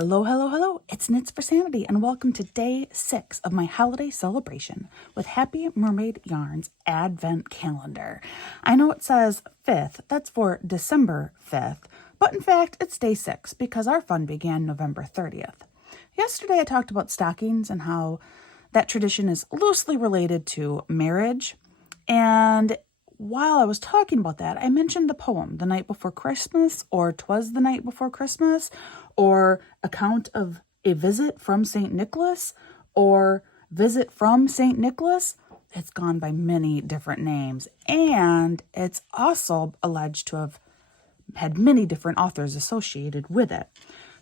Hello, hello, hello. It's Knits for Sanity, and welcome to day 6 of my holiday celebration with Happy Mermaid Yarns Advent Calendar. I know it says 5th, that's for December 5th, but in fact, it's day 6 because our fun began November 30th. Yesterday, I talked about stockings and how that tradition is loosely related to marriage, and while I was talking about that, I mentioned the poem, The Night Before Christmas, or 'Twas the Night Before Christmas, or Account of a Visit from St. Nicholas, or Visit from St. Nicholas. It's gone by many different names, and it's also alleged to have had many different authors associated with it.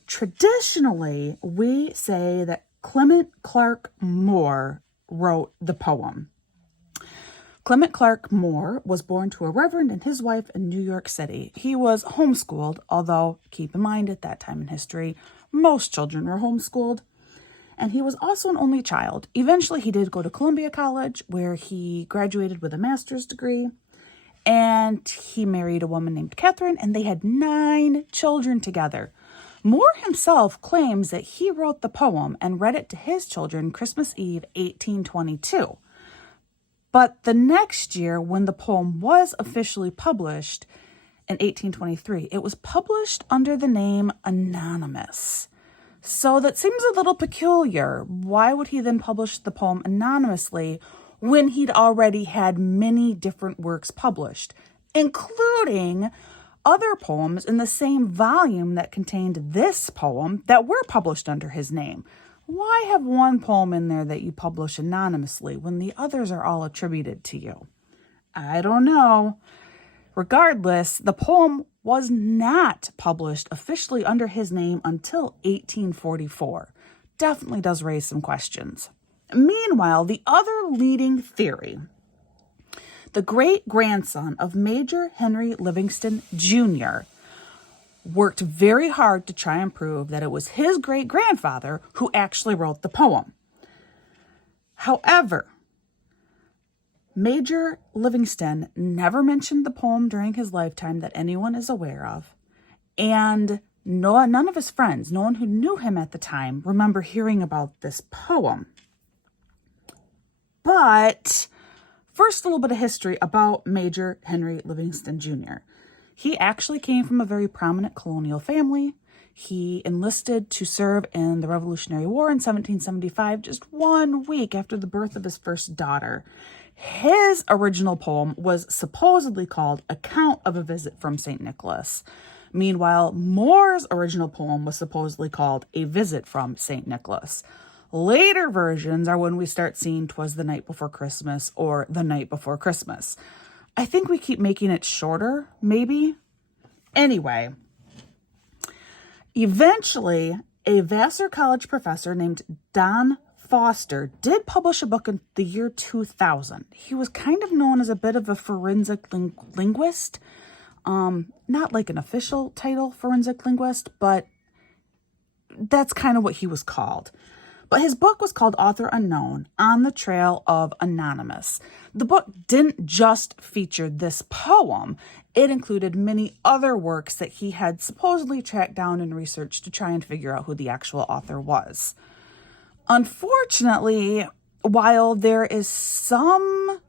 Traditionally, we say that Clement Clarke Moore wrote the poem. Clement Clarke Moore was born to a reverend and his wife in New York City. He was homeschooled, although keep in mind at that time in history, most children were homeschooled. And he was also an only child. Eventually, he did go to Columbia College, where he graduated with a master's degree. And he married a woman named Catherine, and they had 9 children together. Moore himself claims that he wrote the poem and read it to his children Christmas Eve, 1822. But the next year, when the poem was officially published in 1823, it was published under the name Anonymous. So that seems a little peculiar. Why would he then publish the poem anonymously when he'd already had many different works published, including other poems in the same volume that contained this poem that were published under his name? Why have one poem in there that you publish anonymously when the others are all attributed to you? I don't know. Regardless, the poem was not published officially under his name until 1844. Definitely does raise some questions. Meanwhile, the other leading theory, the great-grandson of Major Henry Livingston Jr., worked very hard to try and prove that it was his great-grandfather who actually wrote the poem. However, Major Livingston never mentioned the poem during his lifetime that anyone is aware of, and none of his friends, no one who knew him at the time, remember hearing about this poem. But first, a little bit of history about Major Henry Livingston Jr. He actually came from a very prominent colonial family. He enlisted to serve in the Revolutionary War in 1775, just 1 week after the birth of his first daughter. His original poem was supposedly called Account of a Visit from St. Nicholas. Meanwhile, Moore's original poem was supposedly called A Visit from St. Nicholas. Later versions are when we start seeing 'Twas the Night Before Christmas or The Night Before Christmas. I think we keep making it shorter, maybe. Anyway, eventually, a Vassar College professor named Don Foster did publish a book in the year 2000. He was kind of known as a bit of a forensic linguist. Not like an official title, forensic linguist, but that's kind of what he was called. But his book was called Author Unknown, On the Trail of Anonymous. The book didn't just feature this poem. It included many other works that he had supposedly tracked down and researched to try and figure out who the actual author was. Unfortunately, while there is some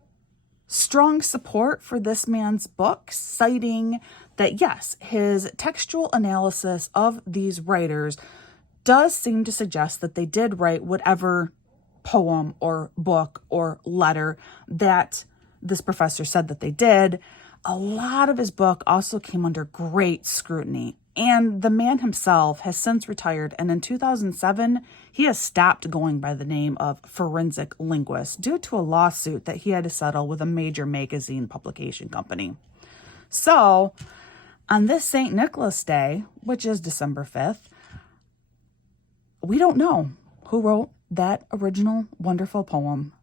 strong support for this man's book, citing that, yes, his textual analysis of these writers does seem to suggest that they did write whatever poem or book or letter that this professor said that they did. A lot of his book also came under great scrutiny, and the man himself has since retired, and in 2007, he has stopped going by the name of forensic linguist due to a lawsuit that he had to settle with a major magazine publication company. So, on this St. Nicholas Day, which is December 5th, we don't know who wrote that original wonderful poem.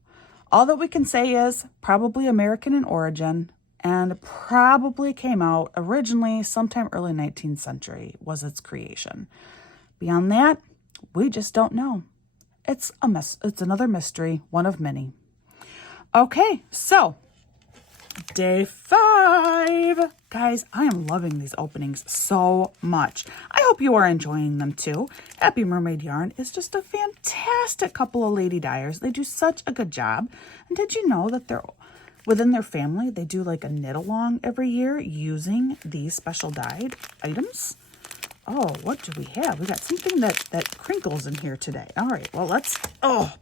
All that we can say is probably American in origin and probably came out originally sometime early 19th century was its creation. Beyond that, we just don't know. It's another mystery, one of many. Okay, so day 5. Guys, I am loving these openings so much. I hope hope you are enjoying them too. Happy Mermaid Yarn is just a fantastic couple of lady dyers. They do such a good job. And did you know that within their family, they do like a knit along every year using these special dyed items? Oh, what do we have? We got something that crinkles in here today. All right, well, let's, pull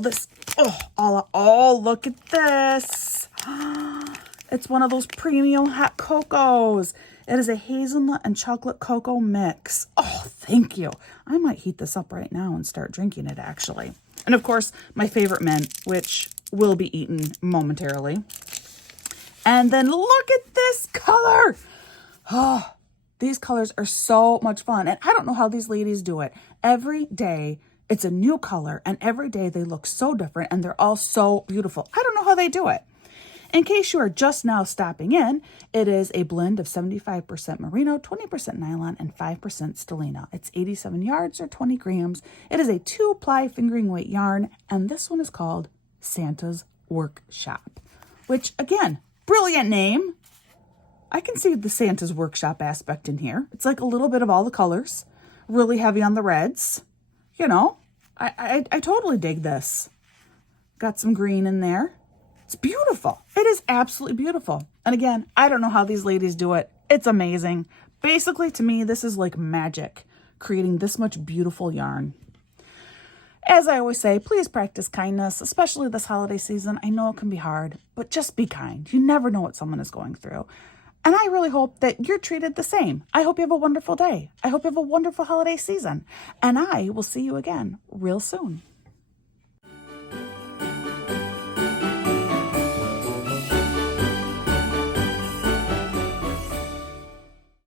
this. Oh, look at this. It's one of those premium hot cocos. It is a hazelnut and chocolate cocoa mix. Oh, thank you. I might heat this up right now and start drinking it, actually. And of course, my favorite mint, which will be eaten momentarily. And then look at this color. Oh, these colors are so much fun. And I don't know how these ladies do it. Every day, it's a new color, and every day they look so different, and they're all so beautiful. I don't know how they do it. In case you are just now stopping in, it is a blend of 75% merino, 20% nylon, and 5% stellina. It's 87 yards or 20 grams. It is a 2-ply fingering weight yarn, and this one is called Santa's Workshop, which, again, brilliant name. I can see the Santa's Workshop aspect in here. It's like a little bit of all the colors, really heavy on the reds. You know, I totally dig this. Got some green in there. It's beautiful. It is absolutely beautiful. And again, I don't know how these ladies do it. It's amazing. Basically, to me, this is like magic, creating this much beautiful yarn. As I always say, please practice kindness, especially this holiday season. I know it can be hard, but just be kind. You never know what someone is going through. And I really hope that you're treated the same. I hope you have a wonderful day. I hope you have a wonderful holiday season. And I will see you again real soon.